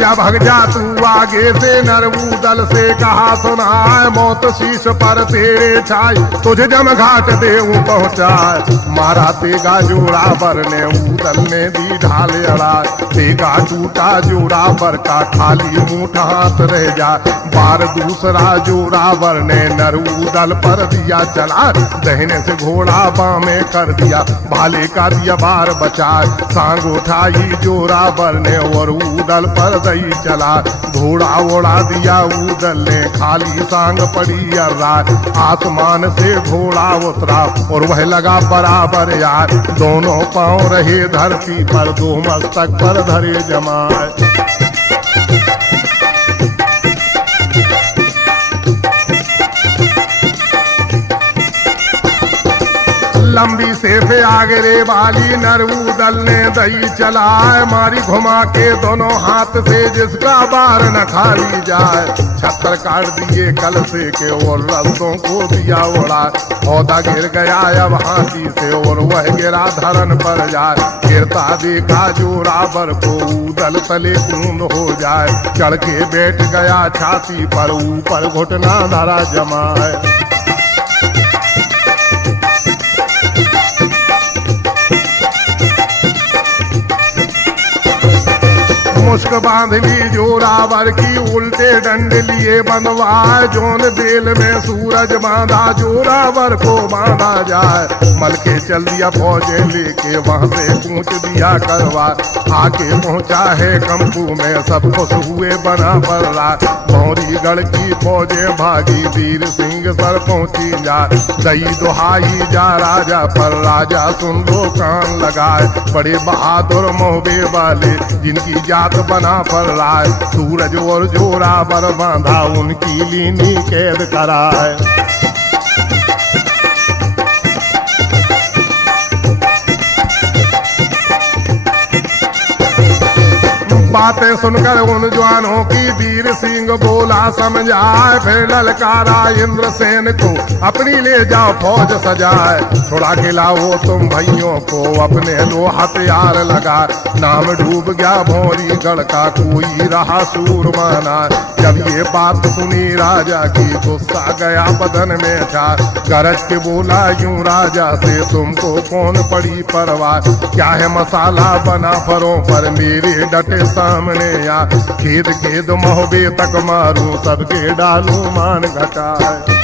जा भग जा तू आगे से, नरबूदल से कहा सुनाए, मौत शीश पर तेरे छाई, तुझे जम घाट देव पहुँचाए। मारा तेगा जोरावर ने, ऊदल ने दी ढाल अड़ा, तेगा टूटा जोरावर का, खाली मुंह हाथ रह जा। बार दूसरा जोरावर ने नरबूदल पर दिया चला, दहने से घोड़ा बामे कर दिया, भाले का दिया बार बचाए। सांग उठाई जोरावर ने और ऊदल पर दई चला, घोड़ा उड़ा दिया ऊदल ने, खाली सांग पड़ी अर्रा। आसमान से घोड़ा उतरा और वह लगा बराबर यार, दोनों पांव रहे धरती पर, दो मस्तक पर धरे जमाए। लंबी सेफे आगरे वाली नरबूदल ने दई चलाए, मारी घुमा के दोनों हाथ से, जिसका बार न खाली जाए। छत्तर काट दिए कल से के और रस्तों को दिया उड़ा, पौधा गिर गया अब हाथी से और वह गिरा धरन पर जाए। गिरता देखा जोरावर को, ऊदल तले कूंद हो जाए, चढ़ के बैठ गया छाती पर, ऊपर घुटना धरा जमाए। मुश्क बांध ली जोरावर की, उल्टे डंड लिए बंधवाए, जोन बेल में सूरज बांधा, जोरावर को बांधा जाए। मल के चल दिया फौजे लेके, वहां से कूच दिया करवा, आके पहुंचा है कंपू में, सब खुश हुए बना पर रात। भौरीगढ़ की फौजे भागी, वीर सिंह सर पहुंची जा, दई दुहाई जा राजा पर, राजा सुन लो कान लगाए। बड़े बहादुर मोहबे वाले, जिनकी जात बना पर राय, सूरज और जोरावर बांधा, उनकी लीनी कैद कराए। बातें सुनकर उन जवानों की वीर सिंह बोला समझाए, फिर ललकारा इंद्रसेन को, अपनी ले जाओ फौज सजाए। थोड़ा खिलाओ तुम भाइयों को, अपने लो हथियार लगा, नाम डूब गया भौरीगढ़ का, कोई रहा सूरमाना। जब ये बात सुनी राजा की, गुस्सा गया बदन में था, गरज के बोला यूं राजा से, तुमको कौन पड़ी परवाह, क्या है मसाला बना परों पर, मेरे डटे सामने या, खेद खेद मोहबे तक मारूं, सबके डालूं मान घटाए।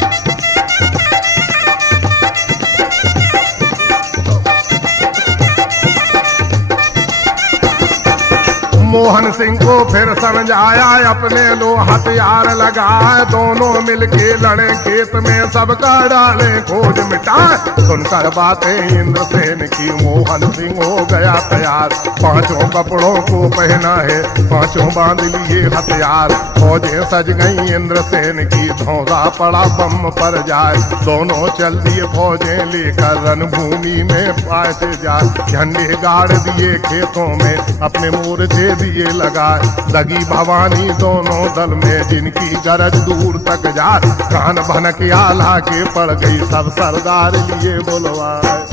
मोहन सिंह को फिर समझाया, अपने लो हथियार लगाए, दोनों मिलके लड़े खेत में, सबका डाले खोज मिटाए। सुनकर बातें इंद्रसेन की, मोहन सिंह हो गया तैयार, पांचों कपड़ों को पहना है, पांचों बांध लिए हथियार। फौजें सज गई इंद्रसेन की, धौंसा पड़ा बम पर जाए, दोनों चल दिए फौजें लेकर, रणभूमि में पाए जा, झंडे गाड़ दिए खेतों में, अपने मोर्चे दिए लगा। लगी भवानी दोनों दल में, जिनकी गरज दूर तक जा, कान भनक आला के पड़ गई, सब सरदार लिए बुलवाए।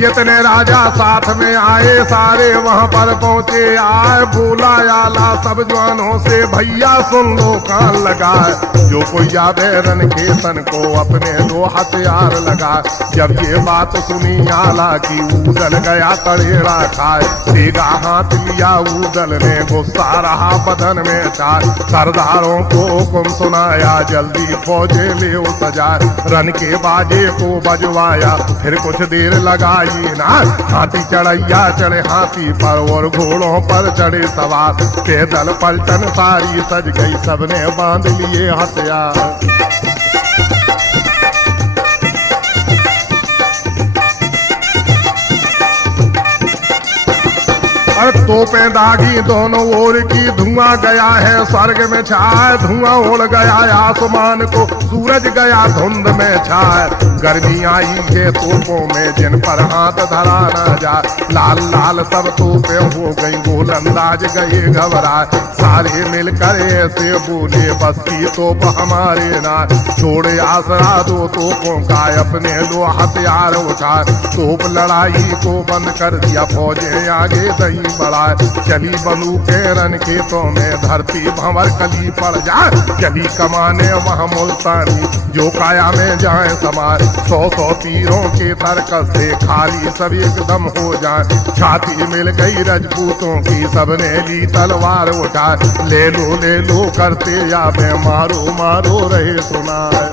जितने राजा साथ में आए, सारे वहां पर पहुंचे आए, बोला आला सब जवानों से, भैया सुन लो कान लगाए, जो कोई जावे रन खेतन को, अपने लो हथियार लगा। जब ये बात सुनी आला की, ऊदल गया तड़ेड़ा खाए, तेगा हाथ लिया ऊदल ने, गुस्सा रहा बदन में था, सरदारों को हुक्म सुनाया, जल्दी फौजे ले सजाए, रन के बाजे को बजवाया, फिर कुछ देर लगाई ना, हाथी चढ़ैया चढ़े हाथी पर, और घोड़ों पर चढ़े सवार, पैदल पलटन सारी सज गई, सबने बांध लिए हथियार। तोपें दागी दोनों ओर की, धुआं गया है स्वर्ग में छाए, धुआं उड़ गया आसमान को, सूरज गया धुंध में छाए। गर्मी आई के तोपों में, जिन पर हाथ धरा न जा, लाल लाल सब तोपें हो गई, गोलंदाज गए घबराए, सारे मिलकर ऐसे बोले बस्ती तोप हमारे ना, छोड़े आसरा दो तोपों का अपने दो हथियार उठा, तोप लड़ाई को बंद कर दिया, फौजें आगे दही बढ़ाए, चली बंदूकें रन खेतों में, धरती भंवर कली पड़ जाए, चली कमाने वहाँ मुल्तानी जो काया में जाए समार, 100 तीरों के तरकस से खाली सब एकदम हो जाए, छाती मिल गई रजपूतों की सबने ली तलवार उठा, ले लो करते या बे मारो मारो रहे सुनाए।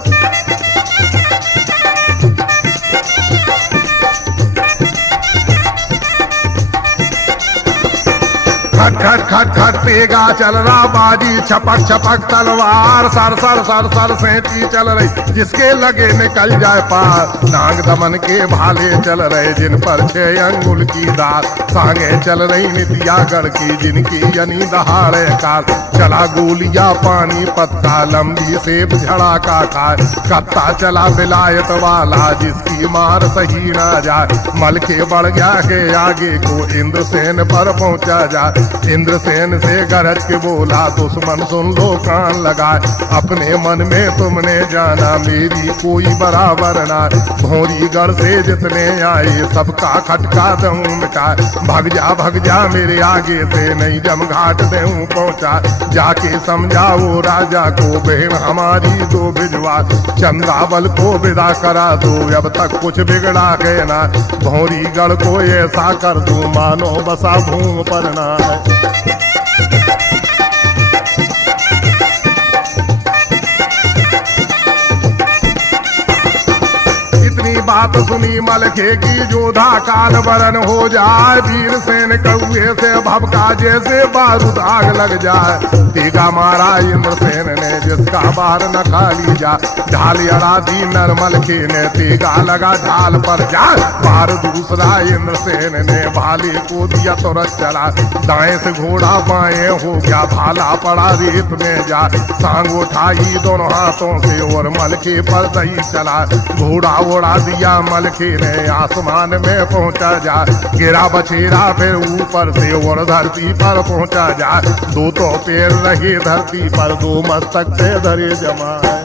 खट खट खट खट तेगा चल रहा बाजी, छपक छपक तलवार, सर सर सर सर सेंटी चल रही, जिसके लगे निकल जाए पार, नाग दमन के भाले चल रहे जिन पर 6 अंगुल की दाल, सांगे चल रही नितियागढ़ की जिनकी यानी दहाड़े कार, चला गोलियां पानी पत्ता लंबी सेब झड़ा का खाए, कत्ता चला विलायत वाला जिसकी मार सही ना जाए, मल के बढ़ गया के आगे को इंद्रसेन पर पहुंचा जाए, इंद्रसेन से गरज के बोला दुश्मन सुन लो कान लगाए, अपने मन में तुमने जाना मेरी कोई बराबर ना, भौरीगढ़ से जितने आए सबका खटका दूं मिटा, भग जा मेरे आगे से नहीं जमघाट देऊं पहुंचा, जाके समझाओ राजा को बहन हमारी दो भिजवा, चंद्रावल को विदा करा दो अब तक कुछ बिगड़ा गए ना, भौरीगढ़ को ऐसा कर दूं मानो बसा भूम पर ना है। बात सुनी मलखे की जोधा काल बरन हो जाए, वीर सेन कौए से भभका जैसे बारूद आग लग जाए, तेगा मारा इंद्रसेन ने जिसका बार न खाली जा, ढाल अड़ा दी नरमलखे ने तेगा लगा ढाल पर जा, बार दूसरा इंद्रसेन ने भाले को दिया तुरंत चला, दाएं से घोड़ा बाएं हो गया भाला पड़ा रेत में जा, सांग उठाई दोनों हाथों से और मलखे पर दही चला, घोड़ा उड़ा दिया मलखे ने आसमान में पहुंचा जा, गिरा बछेरा फिर ऊपर से और धरती पर पहुंचा जा, 2 तो पैर रहे धरती पर 2 मस्तक पे धरे जमा है।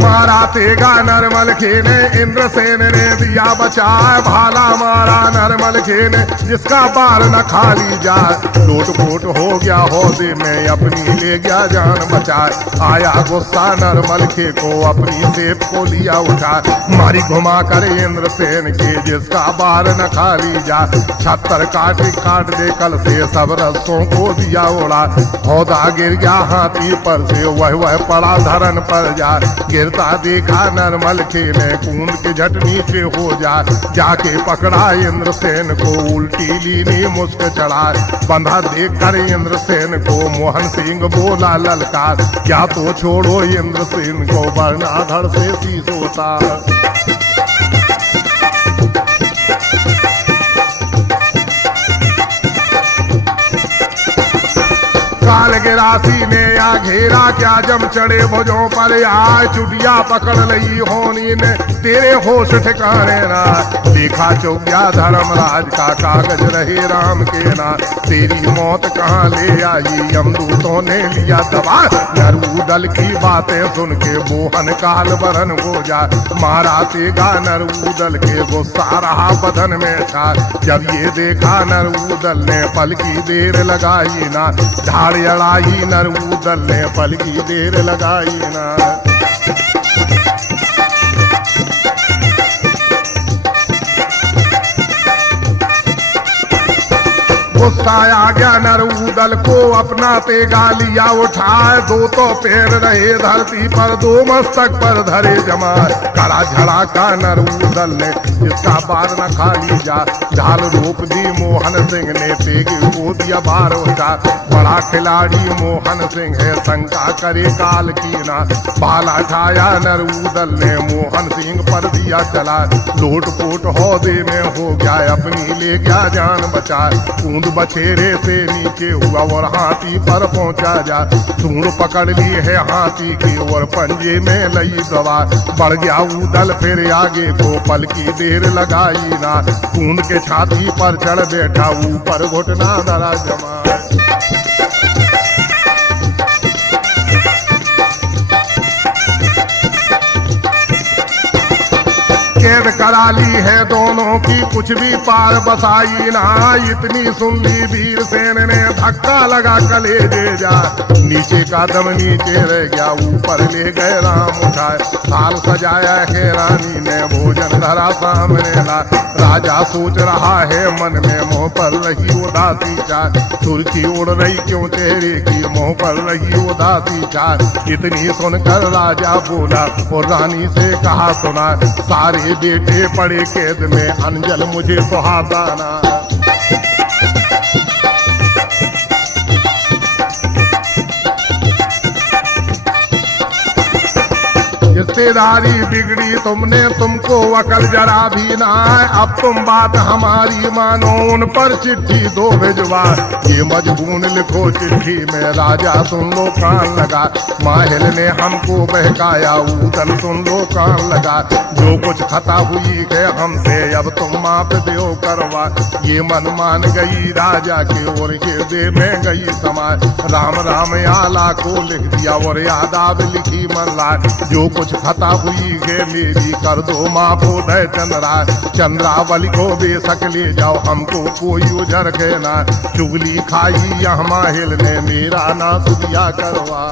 मारा तेगा नरमलखे ने इंद्रसेन ने दिया बचाए, भाला मारा नरमलखे ने जिसका बार न खाली जाए, लूट फूट हो गया होदे में अपनी ले गया जान बचाए, आया गुस्सा नरमलखे को अपनी सेब को लिया उठा, मारी घुमा कर इंद्रसेन के जिसका बार न खाली जाए, 76 काट दे कल से सब रस्सों को दिया उड़ा, हौदा गिर गया हाथी पर से वह पड़ा धरन पर जा, गिरता देखा नरमलखे ने कूद के झट नीचे हो जा, जाके पकड़ा इंद्रसेन को उल्टी लीनी मुस्क चढ़ा, बंधा देख कर इंद्रसेन को मोहन सिंह बोला ललकार, क्या तो छोड़ो इंद्रसेन को वरना धड़ से शीश होता। काल गिरासी ने या घेरा क्या जम चढ़े भुजों पर आए, चुटिया पकड़ लई होनी ने तेरे होश ठिकाने ना, देखा चौकिया धर्मराज का कागज रहे राम के ना, तेरी मौत कहाँ ले आई यमदूतों ने लिया दबा, नरउदल की बातें सुन के मोहन काल बरन हो जा, मारा तेगा नरउदल के गुस्सा रहा बदन में था, जब ये देखा नरउदल ने पल की देर लगाई ना, ढाल अड़ाई नरउदल ने पल की देर लगाई ना। गुस्सा आ गया नरउदल को अपना तेगा लिया उठाए, 2 तो पैर रहे धरती पर 2 मस्तक पर धरे जमा, कड़ा झड़ा का नरउदल ने जिसका बार न खाली जा, ढाल रोप दी मोहन सिंह ने तेगे को दिया बार उठा, बड़ा खिलाड़ी मोहन सिंह है शंका करे काल की ना, भाला ठाया नरउदल ने मोहन सिंह पर दिया चला, लोट पोट हौदे में हो गया अपनी ले गया जान बचा, कूद बछेरे से नीचे हुआ और हाथी पर पहुंचा जा। सूंड पकड़ ली है हाथी की और पंजे में लई सवार। बढ़ गया उदल फिर आगे को, पल की देर लगाई ना। कूद के छाती पर चढ़ बैठा, ऊपर घुटना धरा जमा। कैद करा ली है दोनों की, कुछ भी पार बसाई ना। इतनी सुन ली वीर सेन ने, धक्का लगा कलेजे जा। नीचे का दम नीचे रह गया, ऊपर ले गए राम उठाए। थाल सजाया है रानी ने, भोजन धरा सामने ला। राजा सोच रहा है मन में, मुंह पर रही उदासी चार। सुर्खी उड़ रही क्यों चेहरे की, मुंह पर रही उदासी चार। इतनी सुनकर राजा बोला और रानी से कहा सुना, सारे बेटे पड़े कैद में, अंजल मुझे सुहाता ना। रिश्तेदारी बिगड़ी तुमने, तुमको अकल जरा भी ना है। अब तुम बात हमारी मानो, उन पर चिट्ठी दो भिजवा। ये मजबून लिखो चिट्ठी में, राजा सुन लो कान लगा। माहिल ने हमको बहकाया, उदल सुन लो कान लगा। जो कुछ खता हुई है हमसे, अब तुम माप दो करवा। ये मन मान गई राजा के और हृदय में गई समाज। राम राम आला को लिख दिया और यादाब लिखी मन लाल। जो कुछ खता हुई है मेरी, कर दो माफ उदय चंद्रा। चंद्रावली को बेशक ले जाओ, हमको कोई उजर के ना। चुगली खाई यह माहिल ने, मेरा ना सुदिया करवा।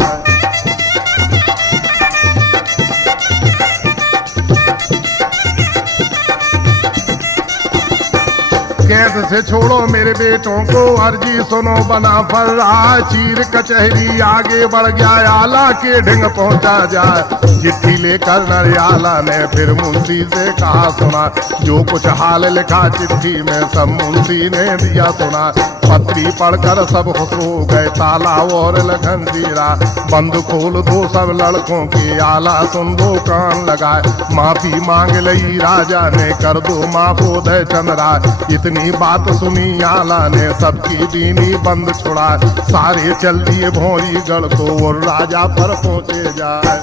कैद से छोड़ो मेरे बेटों को, अर्जी सुनो बना फर्रा। चीर कचहरी आगे बढ़ गया, आला के ढिंग पहुंचा जाए। चिट्ठी लेकर नरियाला ने फिर मुंशी से कहा सुना। जो कुछ हाल लिखा चिट्ठी में, सब मुंशी ने दिया सुना। पत्री पढ़कर सब खुश हो गए, ताला और लगन जीरा। बंद खोल दो सब लड़कों की, आला सुन दो कान लगाए। माफी मांग लई राजा ने, कर दो माफ उदय चंद्रा। इतनी बात सुनी आला ने, सबकी दीनी बंद छुड़ा। सारे चल दिए भौरी गढ़ को और राजा पर पहुंचे जाए।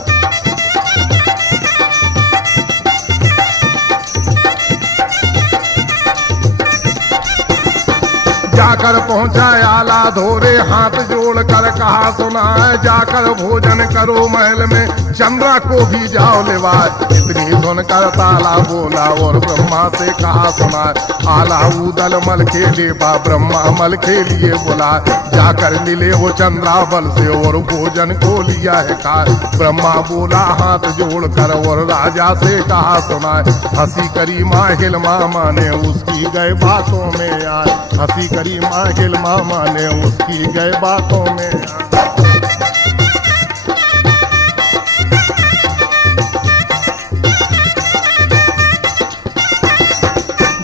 जाकर पहुंचा आला धोरे, हाथ जोड़ कर कहा सुना। जाकर भोजन करो महल में, चंद्रा को भी जाओ लेवाए। इतनी सुनकर ताला बोला और ब्रह्मा से कहा सुना। आला उदल मल के लेबा, ब्रह्मा मल के लिए बोला। जाकर मिले वो चंद्रावल से और भोजन को लिया है खा। ब्रह्मा बोला हाथ जोड़ कर और राजा से कहा सुना। हंसी करी माहिल मामा ने, उसकी गए बातों में आए। हंसी करी माहिल मामा ने, उसकी गए बातों में आए।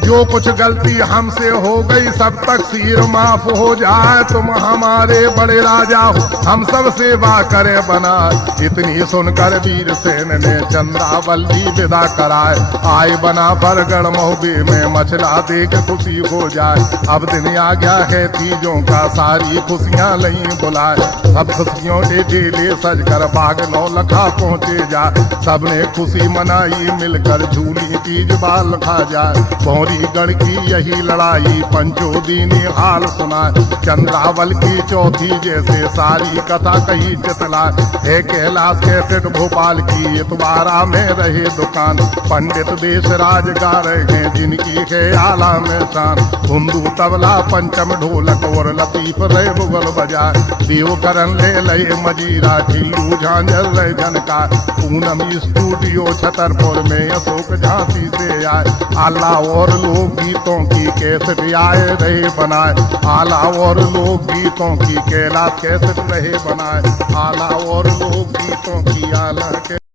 जो कुछ गलती हमसे हो गई, सब तकसीर माफ हो जाए। तुम हमारे बड़े राजा हो, हम सब सेवा करे बना। इतनी सुनकर वीर सेन ने चंद्रावल भी विदा कराए। आए बना बरगढ़ महोबे में, मछला देख खुशी हो जाए। अब दिन आ गया है तीजों का, सारी खुशियां नहीं बुलाए। सब खुशियों के ढेले सज कर बाग नौलखा पहुँचे जा। सबने खुशी मनाई मिलकर, झूली तीज बाल खा जाए। भौरी गढ़ की यही लड़ाई, पंचो दीनी हाल सुना। चंद्रावल की चौथी जैसे सारी कथा कही चितला है। कैलाश कैसेट भोपाल की इतवारा में रहे दुकान। पंडित देशराज गा रहे हैं, जिनकी है आला में शान। हुंदू तबला पंचम ढोलक और लतीफ रहे मुगल बजा। देवकरण ले लय मजीरा, खिल्लू झांझर रहे झनका। पूनम स्टूडियो छतरपुर में अशोक झांसी से आए। आला और लोक गीतों की कैसेट आए रहे बनाए। आला और लोक गीतों की कैलाश कैसेट रहे बनाए। आला और लोक गीतों की आला